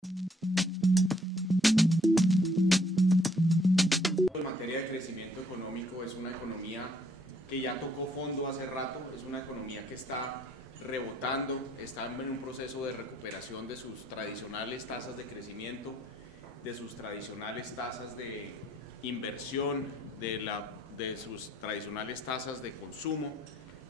En materia de crecimiento económico, es una economía que ya tocó fondo hace rato, es una economía que está rebotando, está en un proceso de recuperación de sus tradicionales tasas de crecimiento, de sus tradicionales tasas de inversión, de sus tradicionales tasas de consumo,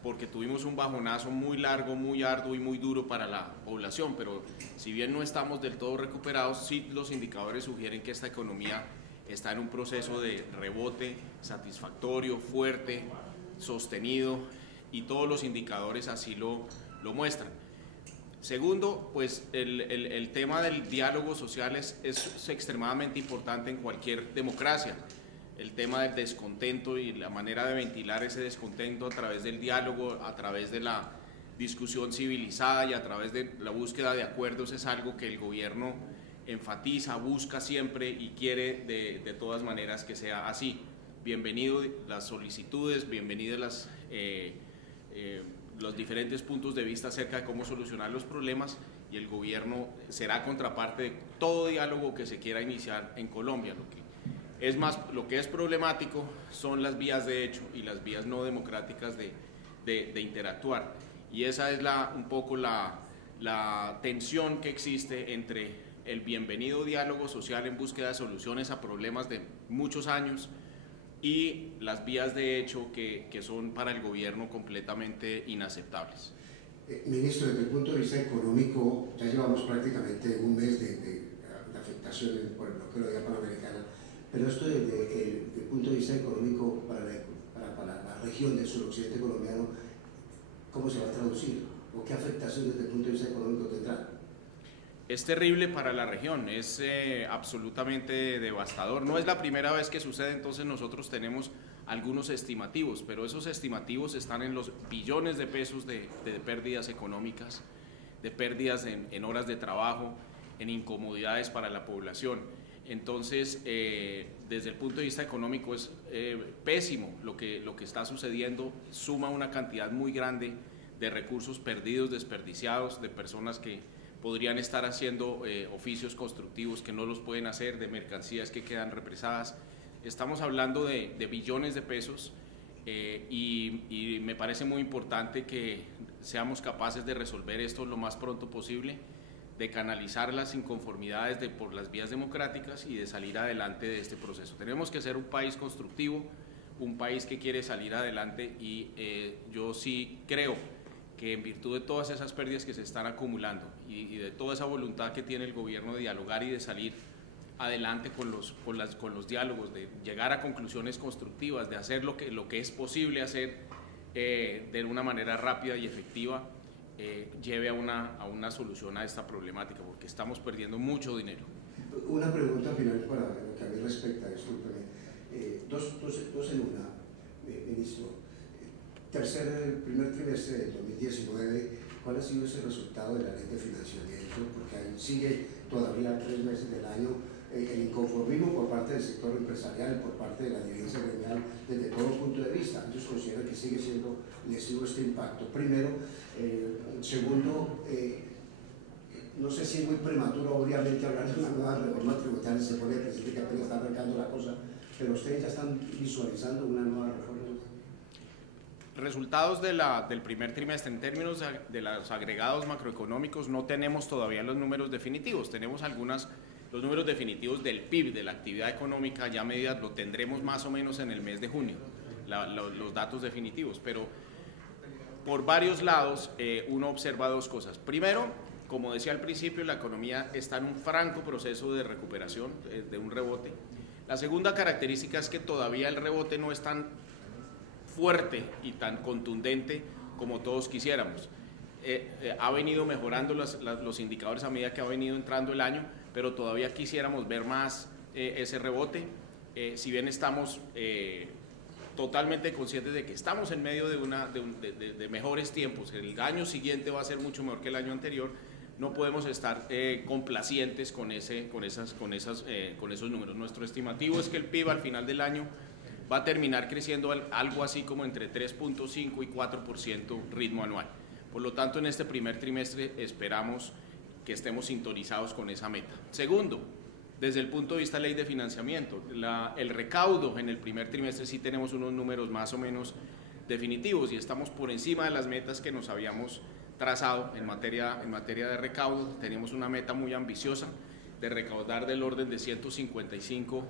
porque tuvimos un bajonazo muy largo, muy arduo y muy duro para la población, pero si bien no estamos del todo recuperados, sí los indicadores sugieren que esta economía está en un proceso de rebote satisfactorio, fuerte, sostenido, y todos los indicadores así lo muestran. Segundo, pues el tema del diálogo social es extremadamente importante en cualquier democracia. El tema del descontento y la manera de ventilar ese descontento a través del diálogo, a través de la discusión civilizada y a través de la búsqueda de acuerdos es algo que el gobierno enfatiza, busca siempre y quiere de todas maneras que sea así. Bienvenido las solicitudes, bienvenidos los diferentes puntos de vista acerca de cómo solucionar los problemas, y el gobierno será contraparte de todo diálogo que se quiera iniciar en Colombia. Lo que es problemático son las vías de hecho y las vías no democráticas de interactuar, y esa es un poco la tensión que existe entre el bienvenido diálogo social en búsqueda de soluciones a problemas de muchos años y las vías de hecho que son para el gobierno completamente inaceptables. Ministro, desde el punto de vista económico, ya llevamos prácticamente un mes de afectaciones por el bloqueo de la vía panamericana, pero esto desde el punto de vista económico para la región del suroccidente colombiano, ¿cómo se va a traducir? ¿O qué afectación desde el punto de vista económico tendrá? Es terrible para la región, es absolutamente devastador. No es la primera vez que sucede, entonces nosotros tenemos algunos estimativos, pero esos estimativos están en los billones de pesos de pérdidas económicas, de pérdidas en horas de trabajo, en incomodidades para la población. Entonces, desde el punto de vista económico es pésimo lo que está sucediendo, suma una cantidad muy grande de recursos perdidos, desperdiciados, de personas que podrían estar haciendo oficios constructivos que no los pueden hacer, de mercancías que quedan represadas. Estamos hablando de billones de pesos y me parece muy importante que seamos capaces de resolver esto lo más pronto posible, de canalizar las inconformidades por las vías democráticas y de salir adelante de este proceso. Tenemos que ser un país constructivo, un país que quiere salir adelante, y yo sí creo que en virtud de todas esas pérdidas que se están acumulando y de toda esa voluntad que tiene el gobierno de dialogar y de salir adelante con los diálogos, de llegar a conclusiones constructivas, de hacer lo que es posible hacer de una manera rápida y efectiva, lleve a una solución a esta problemática, porque estamos perdiendo mucho dinero. Una pregunta final para lo que a mí respecta, discúlpeme. Dos en una, ministro. Primer trimestre del 2019, ¿cuál ha sido ese resultado de la ley de financiamiento? Porque ahí sigue todavía 3 meses del año el inconformismo por parte del sector empresarial, por parte de la dirigencia gremial, desde todo punto de vista. Ellos consideran que sigue siendo lesivo este impacto. Primero. Segundo, no sé si es muy prematuro, obviamente, hablar de una nueva reforma tributaria, se pone presente que apenas está arrancando la cosa, pero ustedes ya están visualizando una nueva reforma. Resultados del primer trimestre en términos de los agregados macroeconómicos, no tenemos todavía los números definitivos. Tenemos los números definitivos del PIB, de la actividad económica, ya medidas lo tendremos más o menos en el mes de junio, los datos definitivos, pero por varios lados uno observa dos cosas. Primero, como decía al principio, la economía está en un franco proceso de recuperación, de un rebote. La segunda característica es que todavía el rebote no es tan fuerte y tan contundente como todos quisiéramos. Ha venido mejorando los indicadores a medida que ha venido entrando el año, pero todavía quisiéramos ver más ese rebote. Si bien estamos totalmente conscientes de que estamos en medio de mejores tiempos, el año siguiente va a ser mucho mejor que el año anterior, no podemos estar complacientes con esos números. Nuestro estimativo es que el PIB al final del año va a terminar creciendo algo así como entre 3.5 y 4% ritmo anual. Por lo tanto, en este primer trimestre esperamos que estemos sintonizados con esa meta. Segundo, desde el punto de vista de ley de financiamiento, el recaudo en el primer trimestre sí tenemos unos números más o menos definitivos y estamos por encima de las metas que nos habíamos trazado en materia de recaudo. Teníamos una meta muy ambiciosa de recaudar del orden de 155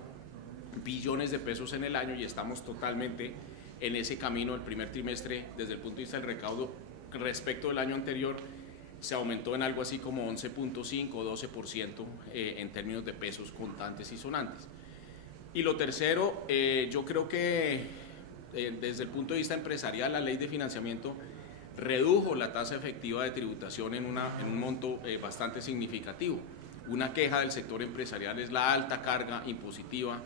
billones de pesos en el año y estamos totalmente en ese camino. El primer trimestre, desde el punto de vista del recaudo, respecto del año anterior, se aumentó en algo así como 11.5 o 12% en términos de pesos contantes y sonantes. Y lo tercero, yo creo que desde el punto de vista empresarial, la ley de financiamiento redujo la tasa efectiva de tributación en un monto bastante significativo. Una queja del sector empresarial es la alta carga impositiva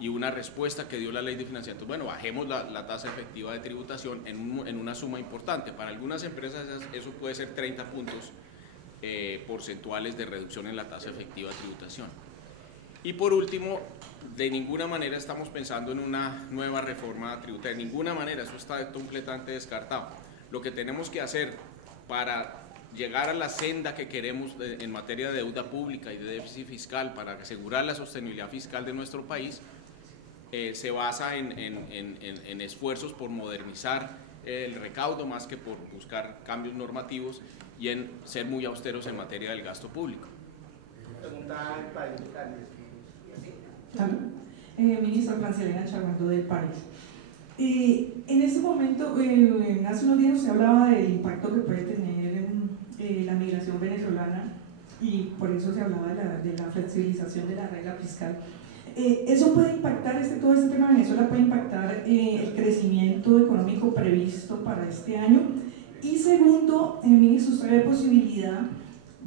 y una respuesta que dio la ley de financiamiento, bueno, bajemos la tasa efectiva de tributación en una suma importante. Para algunas empresas eso puede ser 30 puntos porcentuales de reducción en la tasa efectiva de tributación. Y por último, de ninguna manera estamos pensando en una nueva reforma tributaria, de ninguna manera, eso está completamente descartado. Lo que tenemos que hacer para llegar a la senda que queremos en materia de deuda pública y de déficit fiscal, para asegurar la sostenibilidad fiscal de nuestro país, se basa en esfuerzos por modernizar el recaudo más que por buscar cambios normativos y en ser muy austeros en materia del gasto público. Ministra Francialena Charmando del País. En este momento, hace unos días se hablaba del impacto que puede tener la migración venezolana y por eso se hablaba de la flexibilización de la regla fiscal. ¿Eso puede impactar, todo este tema de Venezuela puede impactar el crecimiento económico previsto para este año? Y segundo, ministro, ¿usted ve posibilidad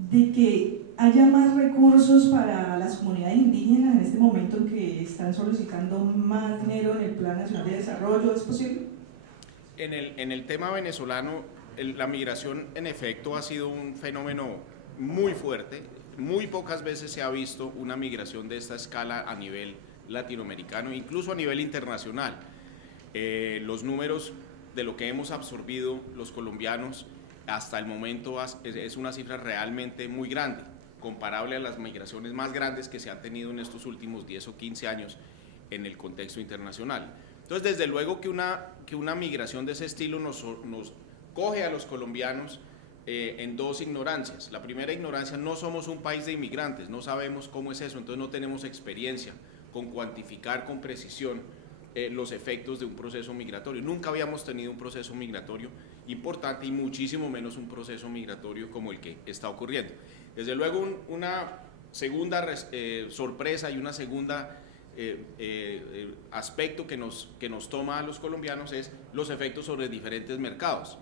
de que haya más recursos para las comunidades indígenas en este momento en que están solicitando más dinero en el Plan Nacional de Desarrollo? ¿Es posible? En el tema venezolano, la migración en efecto ha sido un fenómeno muy fuerte. Muy pocas veces se ha visto una migración de esta escala a nivel latinoamericano, incluso a nivel internacional. Los números de lo que hemos absorbido los colombianos hasta el momento es una cifra realmente muy grande, comparable a las migraciones más grandes que se han tenido en estos últimos 10 o 15 años en el contexto internacional. Entonces, desde luego que una migración de ese estilo nos coge a los colombianos en dos ignorancias. La primera ignorancia, no somos un país de inmigrantes, no sabemos cómo es eso, entonces no tenemos experiencia con cuantificar con precisión los efectos de un proceso migratorio. Nunca habíamos tenido un proceso migratorio importante y muchísimo menos un proceso migratorio como el que está ocurriendo. Desde luego una segunda sorpresa y una segunda aspecto que nos toma a los colombianos es los efectos sobre diferentes mercados.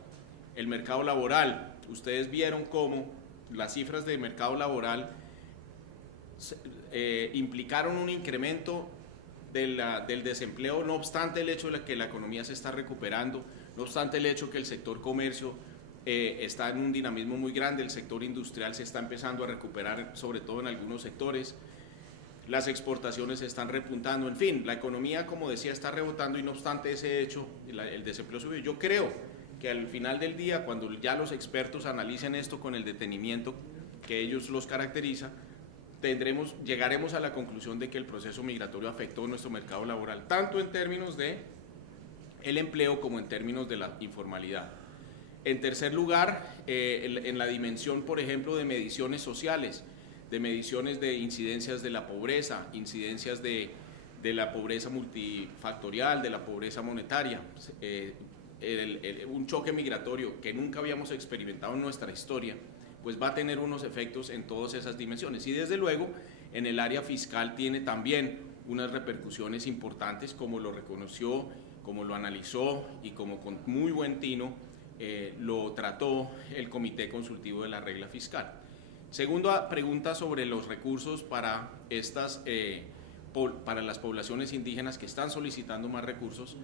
El mercado laboral, ustedes vieron cómo las cifras de mercado laboral implicaron un incremento del desempleo, no obstante el hecho de que la economía se está recuperando, no obstante el hecho que el sector comercio está en un dinamismo muy grande, el sector industrial se está empezando a recuperar, sobre todo en algunos sectores, las exportaciones se están repuntando, en fin, la economía, como decía, está rebotando y no obstante ese hecho, el desempleo subió. Yo creo que al final del día, cuando ya los expertos analicen esto con el detenimiento que ellos los caracteriza, llegaremos a la conclusión de que el proceso migratorio afectó nuestro mercado laboral, tanto en términos de el empleo como en términos de la informalidad. En tercer lugar, en la dimensión, por ejemplo, de mediciones sociales, de mediciones de incidencias de la pobreza, incidencias de la pobreza multifactorial, de la pobreza monetaria, un choque migratorio que nunca habíamos experimentado en nuestra historia, pues va a tener unos efectos en todas esas dimensiones. Y desde luego, en el área fiscal tiene también unas repercusiones importantes, como lo reconoció, como lo analizó y como con muy buen tino lo trató el Comité Consultivo de la Regla Fiscal. Segunda pregunta sobre los recursos para para las poblaciones indígenas que están solicitando más recursos.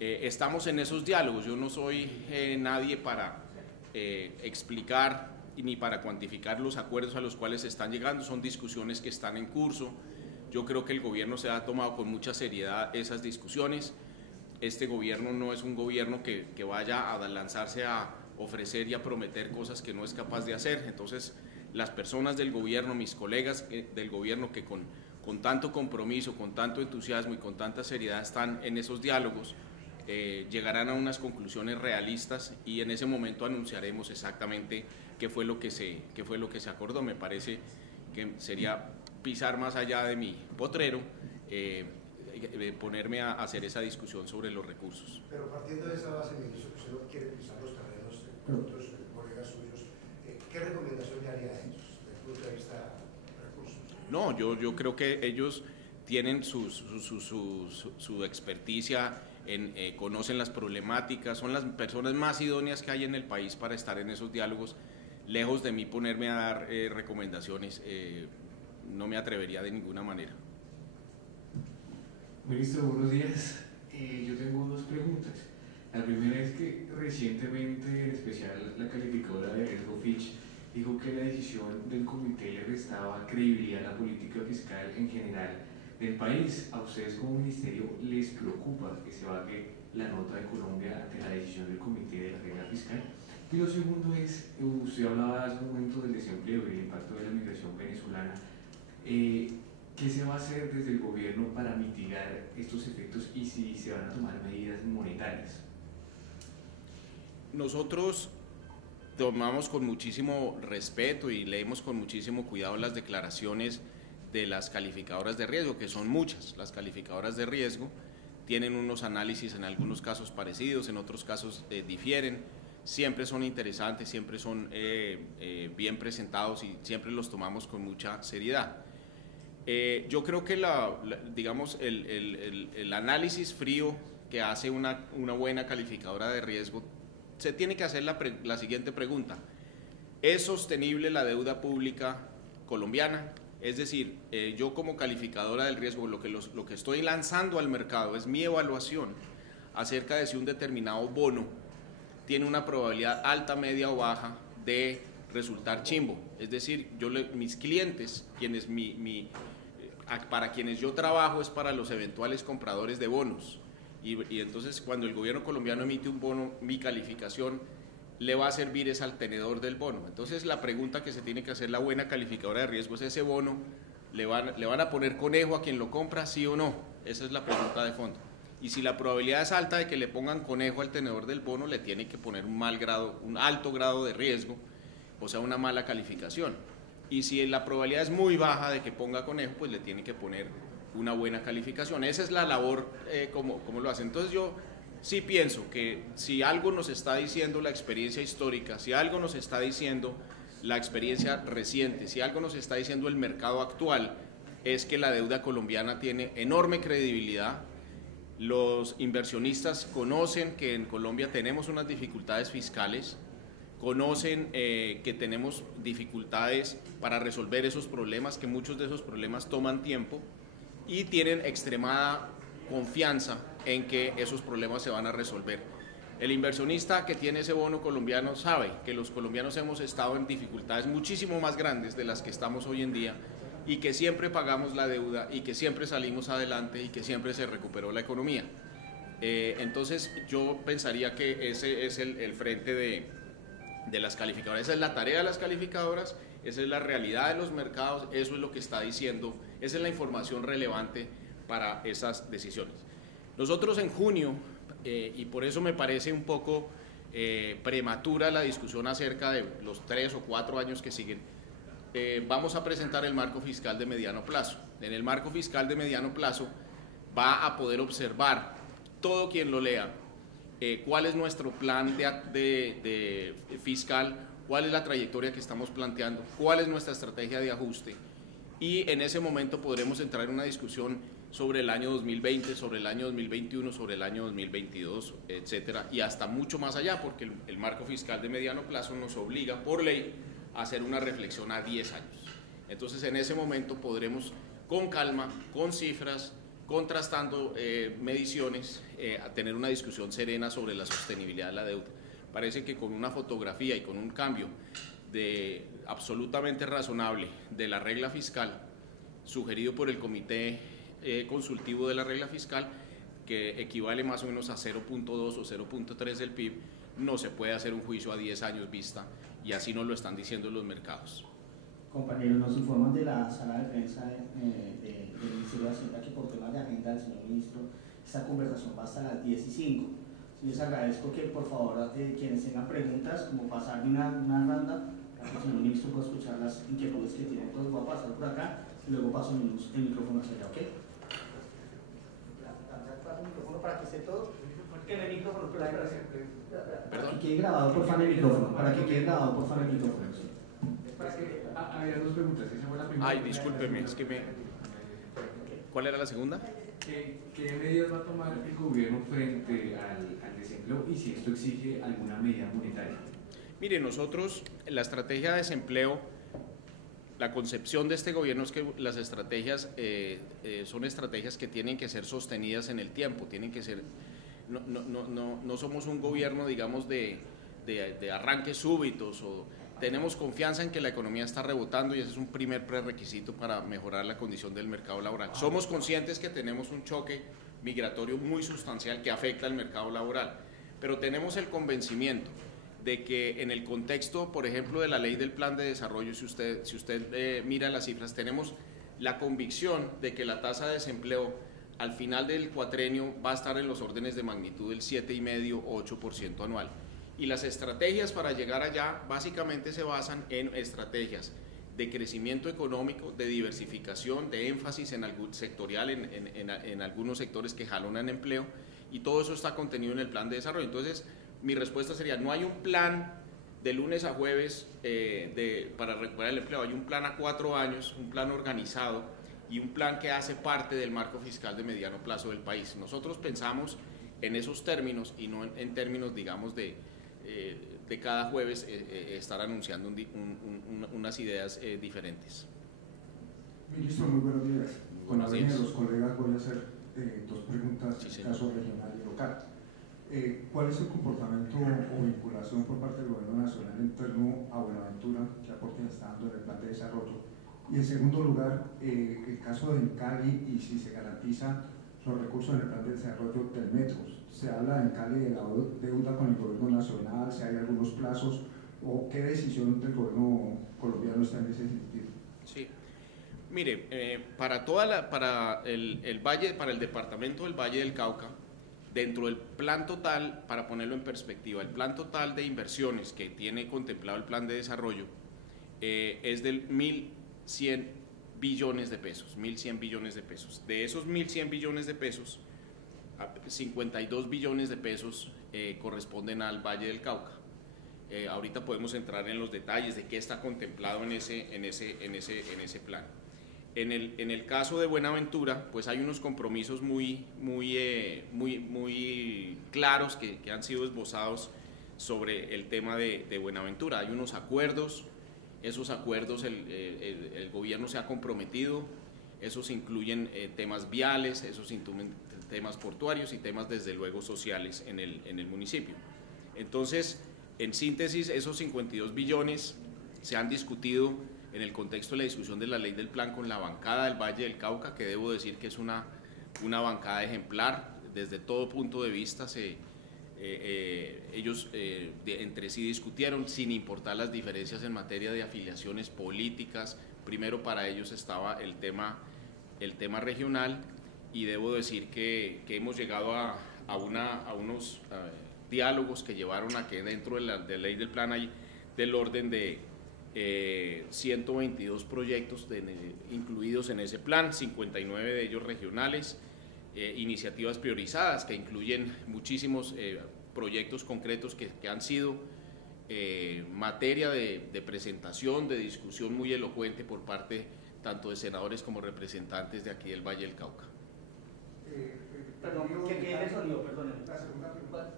Estamos en esos diálogos. Yo no soy nadie para explicar ni para cuantificar los acuerdos a los cuales se están llegando. Son discusiones que están en curso. Yo creo que el gobierno se ha tomado con mucha seriedad esas discusiones. Este gobierno no es un gobierno que vaya a lanzarse a ofrecer y a prometer cosas que no es capaz de hacer. Entonces, las personas del gobierno, mis colegas del gobierno que con tanto compromiso, con tanto entusiasmo y con tanta seriedad están en esos diálogos, llegarán a unas conclusiones realistas y en ese momento anunciaremos exactamente qué fue lo que se acordó. Me parece que sería pisar más allá de mi potrero, ponerme a hacer esa discusión sobre los recursos. Pero partiendo de esa base, ministro, que usted no quiere pisar los terrenos con otros colegas suyos, ¿qué recomendación le haría a ellos desde el punto de vista de recursos? No, yo creo que ellos tienen su experticia, conocen las problemáticas, son las personas más idóneas que hay en el país para estar en esos diálogos. Lejos de mí ponerme a dar recomendaciones, no me atrevería de ninguna manera. Ministro, buenos días. Yo tengo dos preguntas. La primera es que recientemente, en especial la calificadora de riesgo Fitch, dijo que la decisión del comité le restaba credibilidad a la política fiscal en general del país. ¿A ustedes como ministerio les preocupa que se baje la nota de Colombia ante la decisión del comité de la regla fiscal? Y lo segundo es, usted hablaba hace un momento del desempleo y el impacto de la migración venezolana. ¿Qué se va a hacer desde el gobierno para mitigar estos efectos y si se van a tomar medidas monetarias? Nosotros tomamos con muchísimo respeto y leemos con muchísimo cuidado las declaraciones de las calificadoras de riesgo, que son muchas. Las calificadoras de riesgo tienen unos análisis en algunos casos parecidos, en otros casos difieren, siempre son interesantes, siempre son bien presentados y siempre los tomamos con mucha seriedad. Yo creo que digamos, el análisis frío que hace una buena calificadora de riesgo, se tiene que hacer la siguiente pregunta: ¿es sostenible la deuda pública colombiana? Es decir, yo como calificadora del riesgo, lo que estoy lanzando al mercado es mi evaluación acerca de si un determinado bono tiene una probabilidad alta, media o baja de resultar chimbo. Es decir, mis clientes, para quienes yo trabajo es para los eventuales compradores de bonos. Y entonces cuando el gobierno colombiano emite un bono, mi calificación le va a servir es al tenedor del bono. Entonces la pregunta que se tiene que hacer la buena calificadora de riesgo es: ¿ese bono le van a poner conejo a quien lo compra, sí o no? Esa es la pregunta de fondo. Y si la probabilidad es alta de que le pongan conejo al tenedor del bono, le tiene que poner un alto grado de riesgo, o sea, una mala calificación. Y si la probabilidad es muy baja de que ponga conejo, pues le tiene que poner una buena calificación. Esa es la labor como lo hace. Entonces yo sí pienso que si algo nos está diciendo la experiencia histórica, si algo nos está diciendo la experiencia reciente, si algo nos está diciendo el mercado actual, es que la deuda colombiana tiene enorme credibilidad. Los inversionistas conocen que en Colombia tenemos unas dificultades fiscales, conocen que tenemos dificultades para resolver esos problemas, que muchos de esos problemas toman tiempo, y tienen extremada confianza en que esos problemas se van a resolver. El inversionista que tiene ese bono colombiano sabe que los colombianos hemos estado en dificultades muchísimo más grandes de las que estamos hoy en día, y que siempre pagamos la deuda y que siempre salimos adelante y que siempre se recuperó la economía. Entonces yo pensaría que ese es el frente de las calificadoras. Esa es la tarea de las calificadoras, esa es la realidad de los mercados, eso es lo que está diciendo, esa es la información relevante para esas decisiones. Nosotros en junio, y por eso me parece un poco prematura la discusión acerca de los 3 o 4 años que siguen, vamos a presentar el marco fiscal de mediano plazo. En el marco fiscal de mediano plazo va a poder observar todo quien lo lea cuál es nuestro plan de fiscal, cuál es la trayectoria que estamos planteando, cuál es nuestra estrategia de ajuste, y en ese momento podremos entrar en una discusión sobre el año 2020, sobre el año 2021, sobre el año 2022, etcétera, y hasta mucho más allá, porque el marco fiscal de mediano plazo nos obliga por ley a hacer una reflexión a 10 años. Entonces en ese momento podremos con calma, con cifras, contrastando mediciones, a tener una discusión serena sobre la sostenibilidad de la deuda. Parece que con una fotografía y con un cambio absolutamente razonable de la regla fiscal, sugerido por el Comité Consultivo de la Regla Fiscal, que equivale más o menos a 0.2 o 0.3 del PIB, no se puede hacer un juicio a 10 años vista, y así nos lo están diciendo los mercados. Compañeros, nos informan de la sala de prensa del Ministerio de Hacienda que por temas de agenda del señor ministro, esta conversación va hasta las 10:05. Sí, les agradezco que por favor quienes tengan preguntas, como pasar de una ronda, para que el señor ministro pueda escuchar las inquietudes que tienen. Entonces voy a pasar por acá y luego paso el micrófono hacia allá, ¿ok? Paso el micrófono para que esté todo. Que el micrófono, para que quede grabado por favor el micrófono. Para que quede grabado por favor el micrófono. ¿Sí? Había dos preguntas, esa fue la primera. Ay, discúlpeme, es que ¿Cuál era la segunda? ¿Qué medidas va a tomar el gobierno frente al desempleo y si esto exige alguna medida monetaria? Mire, nosotros, la estrategia de desempleo, la concepción de este gobierno es que las estrategias son estrategias que tienen que ser sostenidas en el tiempo, tienen que ser, no somos un gobierno, digamos, de arranques súbitos, o tenemos confianza en que la economía está rebotando y ese es un primer prerequisito para mejorar la condición del mercado laboral. Somos conscientes que tenemos un choque migratorio muy sustancial que afecta al mercado laboral, pero tenemos el convencimiento de que en el contexto, por ejemplo, de la ley del plan de desarrollo, si usted mira las cifras, tenemos la convicción de que la tasa de desempleo al final del cuatrenio va a estar en los órdenes de magnitud del 7,5 o 8% anual. Y las estrategias para llegar allá básicamente se basan en estrategias de crecimiento económico, de diversificación, de énfasis en algún sectorial, en algunos sectores que jalonan empleo, y todo eso está contenido en el plan de desarrollo. Entonces, mi respuesta sería, no hay un plan de lunes a jueves para recuperar el empleo, hay un plan a 4 años, un plan organizado y un plan que hace parte del marco fiscal de mediano plazo del país. Nosotros pensamos en esos términos y no en términos, digamos, de cada jueves estar anunciando unas ideas diferentes. Ministro, muy buenos días. Con la venia de los colegas voy a hacer dos preguntas en el caso regional y local. ¿Cuál es el comportamiento o vinculación por parte del Gobierno Nacional en torno a Buenaventura, que aporte está dando en el plan de desarrollo? Y en segundo lugar, el caso de Cali y si se garantizan los recursos en el plan de desarrollo del metro. Se habla en Cali de la deuda con el Gobierno Nacional, si hay algunos plazos o qué decisión del Gobierno colombiano está en ese sentido. Sí. Mire, para el departamento del Valle del Cauca, dentro del plan total, para ponerlo en perspectiva, el plan total de inversiones que tiene contemplado el plan de desarrollo es del 1.100 billones de pesos, 1.100 billones de pesos. De esos 1.100 billones de pesos, 52 billones de pesos corresponden al Valle del Cauca. Ahorita podemos entrar en los detalles de qué está contemplado en ese plan. En el caso de Buenaventura, pues hay unos compromisos muy claros que han sido esbozados sobre el tema de Buenaventura. Hay unos acuerdos, esos acuerdos el gobierno se ha comprometido, esos incluyen temas viales, esos incluyen temas portuarios y temas desde luego sociales en el municipio. Entonces, en síntesis, esos 52 billones se han discutido en el contexto de la discusión de la ley del plan con la bancada del Valle del Cauca, que debo decir que es una bancada ejemplar desde todo punto de vista. Ellos entre sí discutieron sin importar las diferencias en materia de afiliaciones políticas. Primero para ellos estaba el tema regional, y debo decir que hemos llegado a unos diálogos que llevaron a que dentro de la ley del plan hay del orden de 122 proyectos incluidos en ese plan, 59 de ellos regionales, iniciativas priorizadas que incluyen muchísimos proyectos concretos que han sido materia de presentación, de discusión muy elocuente por parte tanto de senadores como representantes de aquí del Valle del Cauca. Perdón, que quede el sonido, perdón.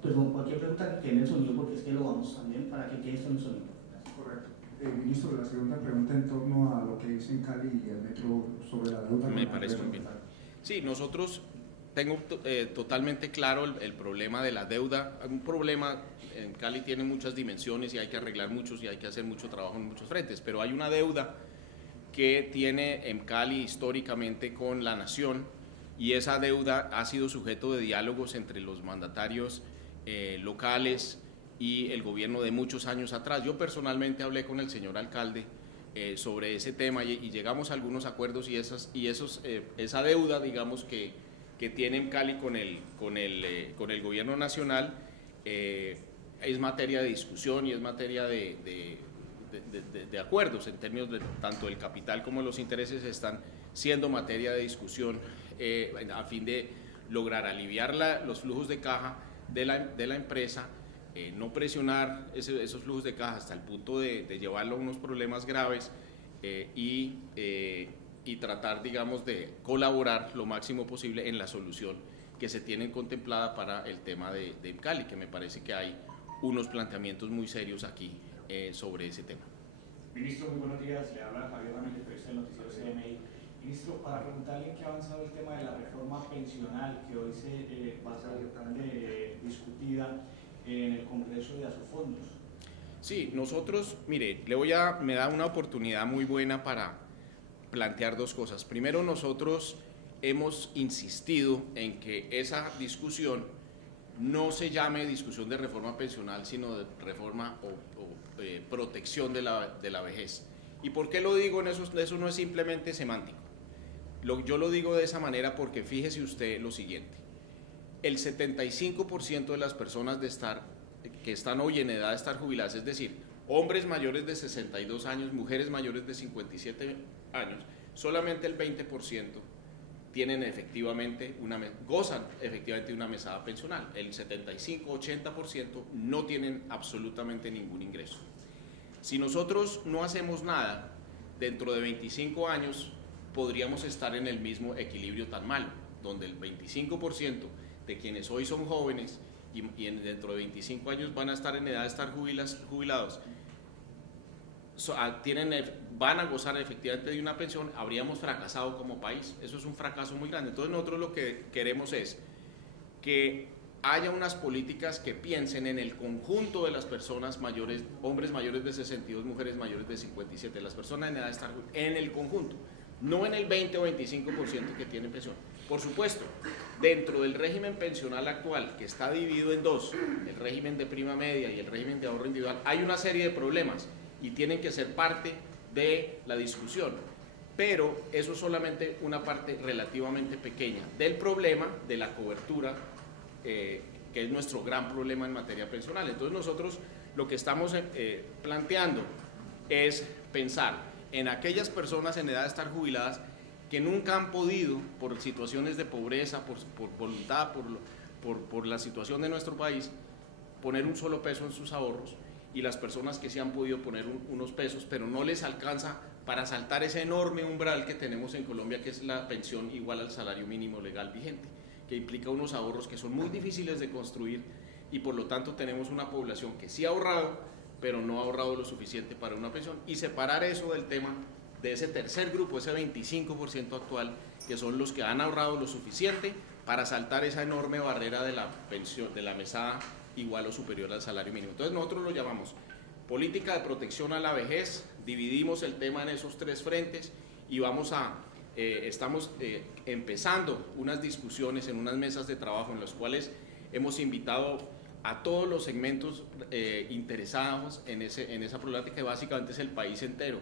Perdón, cualquier pregunta que quede en el sonido, porque es que lo vamos también para que quede esto en el sonido. Correcto. Ministro, la segunda pregunta en torno a lo que dice en Cali y el metro sobre la deuda. Me parece muy bien. Sí, nosotros tengo totalmente claro el problema de la deuda. Un problema en Cali tiene muchas dimensiones y hay que arreglar muchos y hay que hacer mucho trabajo en muchos frentes, pero hay una deuda que tiene en Cali históricamente con la nación, y esa deuda ha sido sujeto de diálogos entre los mandatarios locales y el gobierno de muchos años atrás. Yo personalmente hablé con el señor alcalde sobre ese tema y llegamos a algunos acuerdos y esa deuda, digamos, que tiene Cali con el gobierno nacional es materia de discusión y es materia de acuerdos en términos de tanto el capital como los intereses están siendo materia de discusión a fin de lograr aliviar los flujos de caja de la empresa, no presionar esos flujos de caja hasta el punto de llevarlo a unos problemas graves y tratar, digamos, de colaborar lo máximo posible en la solución que se tiene contemplada para el tema de Cali, que me parece que hay unos planteamientos muy serios aquí sobre ese tema. Ministro, muy buenos días. Le habla Javier Ramírez, periodista del noticiero CMI. Ministro, para preguntarle en qué ha avanzado el tema de la reforma pensional que hoy va a ser discutida en el Congreso de Asofondos. Sí, nosotros, mire, me da una oportunidad muy buena para plantear dos cosas. Primero, nosotros hemos insistido en que esa discusión no se llame discusión de reforma pensional, sino de reforma o protección de la vejez. ¿Y por qué lo digo? Eso no es simplemente semántico. Yo lo digo de esa manera porque fíjese usted lo siguiente. El 75% de las personas que están hoy en edad de estar jubiladas, es decir, hombres mayores de 62 años, mujeres mayores de 57 años, solamente el 20% tienen gozan efectivamente de una mesada pensional. El 75-80% no tienen absolutamente ningún ingreso. Si nosotros no hacemos nada, dentro de 25 años podríamos estar en el mismo equilibrio tan malo, donde el 25% de quienes hoy son jóvenes y dentro de 25 años van a estar en edad de estar jubilados, van a gozar efectivamente de una pensión, habríamos fracasado como país. Eso es un fracaso muy grande. Entonces nosotros lo que queremos es que haya unas políticas que piensen en el conjunto de las personas mayores, hombres mayores de 62, mujeres mayores de 57, las personas en edad de estar en el conjunto, no en el 20 o 25% que tienen pensión. Por supuesto, dentro del régimen pensional actual, que está dividido en dos, el régimen de prima media y el régimen de ahorro individual, hay una serie de problemas y tienen que ser parte de la discusión, pero eso es solamente una parte relativamente pequeña del problema de la cobertura, que es nuestro gran problema en materia pensional. Entonces nosotros lo que estamos planteando es pensar en aquellas personas en edad de estar jubiladas que nunca han podido, por situaciones de pobreza, por voluntad, por la situación de nuestro país, poner un solo peso en sus ahorros, y las personas que sí han podido poner unos pesos, pero no les alcanza para saltar ese enorme umbral que tenemos en Colombia, que es la pensión igual al salario mínimo legal vigente, que implica unos ahorros que son muy difíciles de construir y por lo tanto tenemos una población que sí ha ahorrado, pero no ha ahorrado lo suficiente para una pensión, y separar eso del tema de ese tercer grupo, ese 25% actual, que son los que han ahorrado lo suficiente para saltar esa enorme barrera de la pensión, de la mesada igual o superior al salario mínimo. Entonces nosotros lo llamamos política de protección a la vejez, dividimos el tema en esos tres frentes y estamos empezando unas discusiones en unas mesas de trabajo en las cuales hemos invitado a todos los segmentos interesados en esa problemática, que básicamente es el país entero,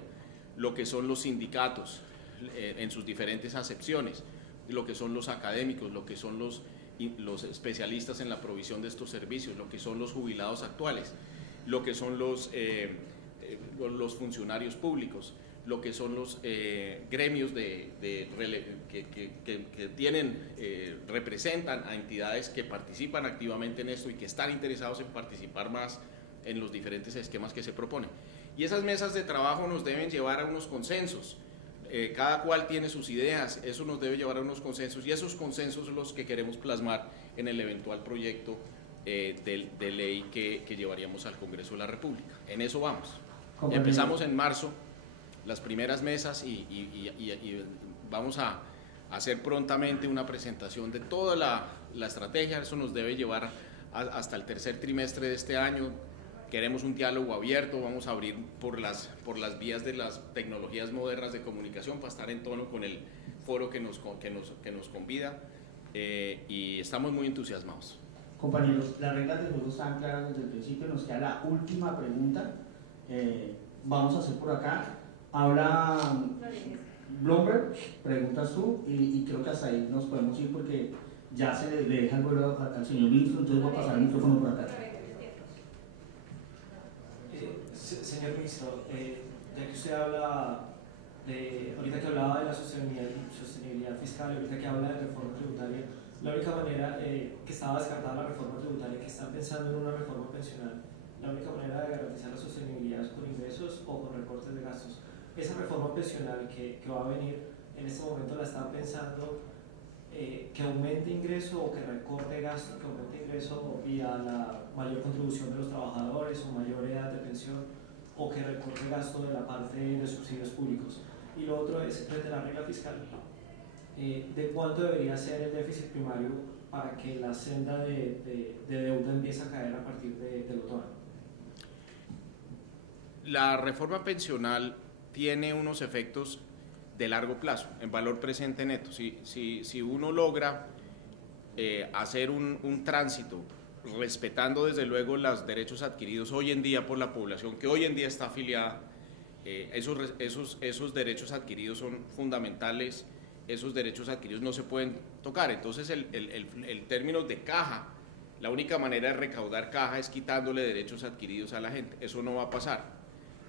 lo que son los sindicatos en sus diferentes acepciones, lo que son los académicos, lo que son los especialistas en la provisión de estos servicios, lo que son los jubilados actuales, lo que son los funcionarios públicos, lo que son los gremios que representan a entidades que participan activamente en esto y que están interesados en participar más en los diferentes esquemas que se proponen. Y esas mesas de trabajo nos deben llevar a unos consensos. Cada cual tiene sus ideas, eso nos debe llevar a unos consensos y esos consensos son los que queremos plasmar en el eventual proyecto de ley que llevaríamos al Congreso de la República. En eso vamos. Empezamos en marzo las primeras mesas y vamos a hacer prontamente una presentación de toda la estrategia. Eso nos debe llevar hasta el tercer trimestre de este año. Queremos un diálogo abierto, vamos a abrir por las vías de las tecnologías modernas de comunicación para estar en tono con el foro que nos convida y estamos muy entusiasmados. Compañeros, las reglas del juego están claras desde el principio, nos queda la última pregunta, vamos a hacer por acá. Habla Bloomberg, preguntas tú, y creo que hasta ahí nos podemos ir porque ya se le deja el vuelo al señor ministro, entonces voy a pasar el micrófono por acá. Señor ministro, ya que usted habla ahorita que hablaba de la sostenibilidad fiscal, ahorita que habla de reforma tributaria, la única manera que estaba descartada la reforma tributaria, que están pensando en una reforma pensional, la única manera de garantizar la sostenibilidad es con ingresos o con recortes de gastos. Esa reforma pensional que va a venir, en este momento la están pensando que aumente ingreso o que recorte gasto, que aumente ingreso vía la mayor contribución de los trabajadores o mayor edad de pensión, o que recorte gasto de la parte de subsidios públicos. Y lo otro es, frente a la regla fiscal, de cuánto debería ser el déficit primario para que la senda de deuda empiece a caer a partir del otoño. La reforma pensional tiene unos efectos de largo plazo, en valor presente neto. Si uno logra hacer un tránsito respetando desde luego los derechos adquiridos hoy en día por la población que hoy en día está afiliada, esos derechos adquiridos son fundamentales, esos derechos adquiridos no se pueden tocar. Entonces el término de caja, la única manera de recaudar caja es quitándole derechos adquiridos a la gente. Eso no va a pasar.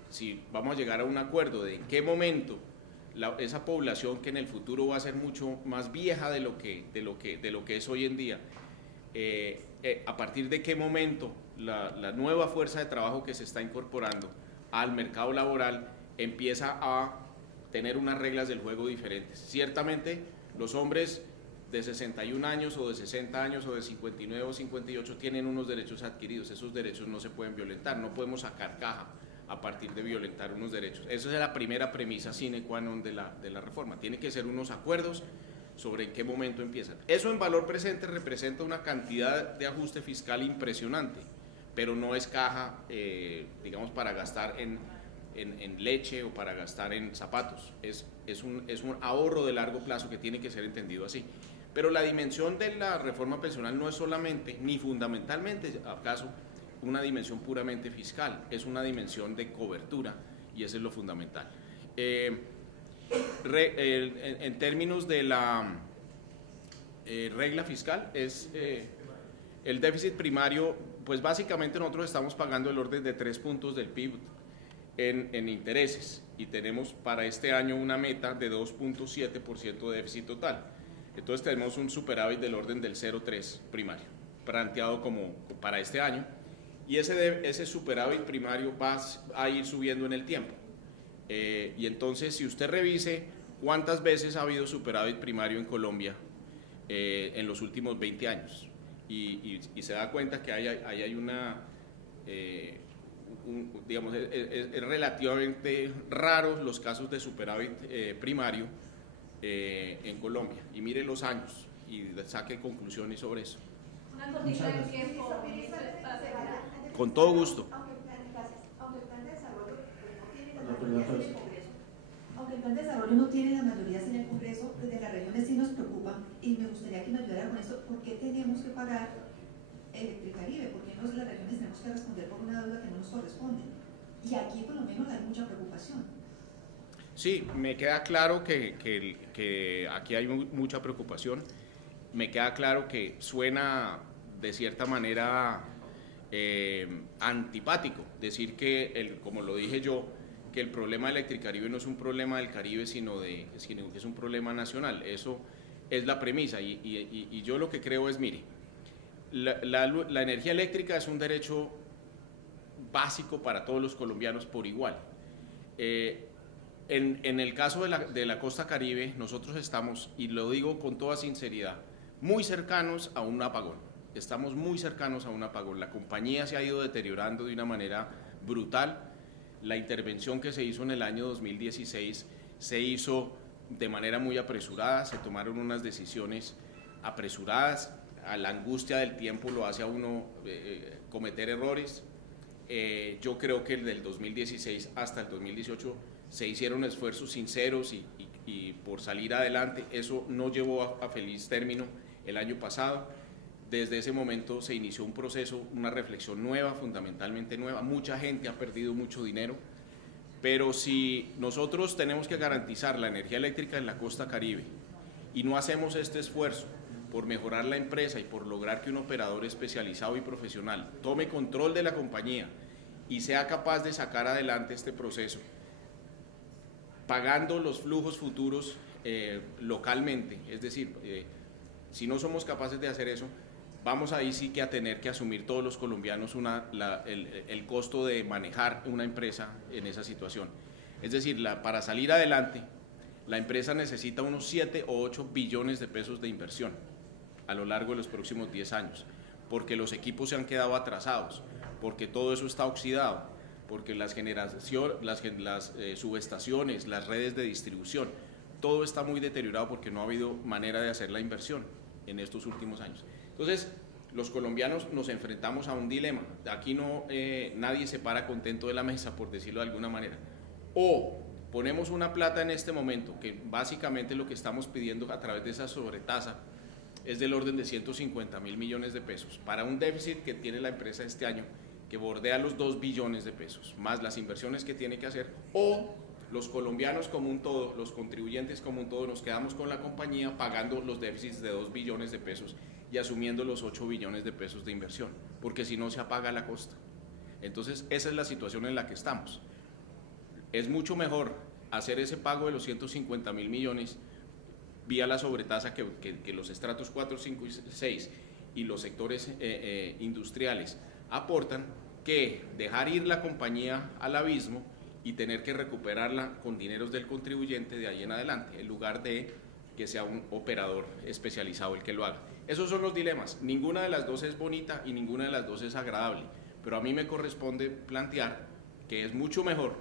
Si vamos a llegar a un acuerdo de en qué momento esa población que en el futuro va a ser mucho más vieja de lo que es hoy en día, a partir de qué momento la nueva fuerza de trabajo que se está incorporando al mercado laboral empieza a tener unas reglas del juego diferentes. Ciertamente los hombres de 61 años o de 60 años o de 59 o 58 tienen unos derechos adquiridos, esos derechos no se pueden violentar, no podemos sacar caja a partir de violentar unos derechos. Esa es la primera premisa sine qua non de la reforma. Tiene que ser unos acuerdos sobre en qué momento empiezan. Eso en valor presente representa una cantidad de ajuste fiscal impresionante, pero no es caja, digamos, para gastar en leche o para gastar en zapatos. Es un ahorro de largo plazo que tiene que ser entendido así. Pero la dimensión de la reforma pensional no es solamente, ni fundamentalmente, acaso, una dimensión puramente fiscal, es una dimensión de cobertura y eso es lo fundamental. En términos de la regla fiscal, el déficit primario, pues básicamente nosotros estamos pagando el orden de 3 puntos del PIB en intereses y tenemos para este año una meta de 2.7% de déficit total. Entonces tenemos un superávit del orden del 0,3 primario, planteado como para este año. Y ese superávit primario va a ir subiendo en el tiempo. Y entonces, si usted revise cuántas veces ha habido superávit primario en Colombia en los últimos 20 años, y se da cuenta que ahí hay una, digamos, es relativamente raros los casos de superávit primario en Colombia. Y mire los años y saque conclusiones sobre eso. Una cosita de tiempo. Con todo gusto. Aunque el plan de desarrollo no tiene la mayoría en el Congreso, desde las regiones sí nos preocupa y me gustaría que me ayudara con esto. ¿Por qué tenemos que pagar Electricaribe? ¿Por qué las regiones tenemos que responder por una deuda que no nos corresponde? Y aquí por lo menos hay mucha preocupación. Sí, me queda claro que aquí hay mucha preocupación. Me queda claro que suena de cierta manera antipático decir que, como lo dije yo, que el problema de Electricaribe no es un problema del Caribe, sino que es un problema nacional. Eso es la premisa y yo lo que creo es, mire, la energía eléctrica es un derecho básico para todos los colombianos por igual. En el caso de la costa Caribe, nosotros estamos, y lo digo con toda sinceridad, muy cercanos a un apagón. Estamos muy cercanos a un apagón. La compañía se ha ido deteriorando de una manera brutal. La intervención que se hizo en el año 2016 se hizo de manera muy apresurada, se tomaron unas decisiones apresuradas, a la angustia del tiempo lo hace a uno cometer errores. Yo creo que del 2016 hasta el 2018 se hicieron esfuerzos sinceros y por salir adelante. Eso no llevó a feliz término el año pasado. Desde ese momento se inició un proceso, una reflexión nueva, fundamentalmente nueva. Mucha gente ha perdido mucho dinero, Pero si nosotros tenemos que garantizar la energía eléctrica en la costa Caribe y no hacemos este esfuerzo por mejorar la empresa y por lograr que un operador especializado y profesional tome control de la compañía y sea capaz de sacar adelante este proceso, pagando los flujos futuros localmente, es decir, si no somos capaces de hacer eso, vamos ahí sí que a tener que asumir todos los colombianos el costo de manejar una empresa en esa situación. Es decir, para salir adelante, la empresa necesita unos 7 o 8 billones de pesos de inversión a lo largo de los próximos 10 años, porque los equipos se han quedado atrasados, porque todo eso está oxidado, porque las subestaciones, las redes de distribución, todo está muy deteriorado porque no ha habido manera de hacer la inversión en estos últimos años. Entonces, los colombianos nos enfrentamos a un dilema. Aquí nadie se para contento de la mesa, por decirlo de alguna manera. O ponemos una plata en este momento, que básicamente lo que estamos pidiendo a través de esa sobretasa es del orden de 150.000 millones de pesos, para un déficit que tiene la empresa este año, que bordea los 2 billones de pesos, más las inversiones que tiene que hacer, o los colombianos como un todo, los contribuyentes como un todo, nos quedamos con la compañía pagando los déficits de 2 billones de pesos y asumiendo los 8 billones de pesos de inversión, porque si no se apaga la costa. Entonces, esa es la situación en la que estamos. Es mucho mejor hacer ese pago de los 150.000 millones vía la sobretasa que los estratos 4, 5 y 6 y los sectores industriales aportan, que dejar ir la compañía al abismo y tener que recuperarla con dineros del contribuyente de ahí en adelante, en lugar de que sea un operador especializado el que lo haga. Esos son los dilemas. Ninguna de las dos es bonita y ninguna de las dos es agradable, pero a mí me corresponde plantear que es mucho mejor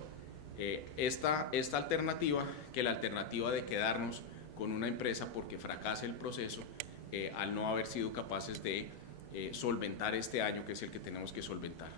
esta alternativa que la alternativa de quedarnos con una empresa porque fracase el proceso al no haber sido capaces de solventar este año, que es el que tenemos que solventar.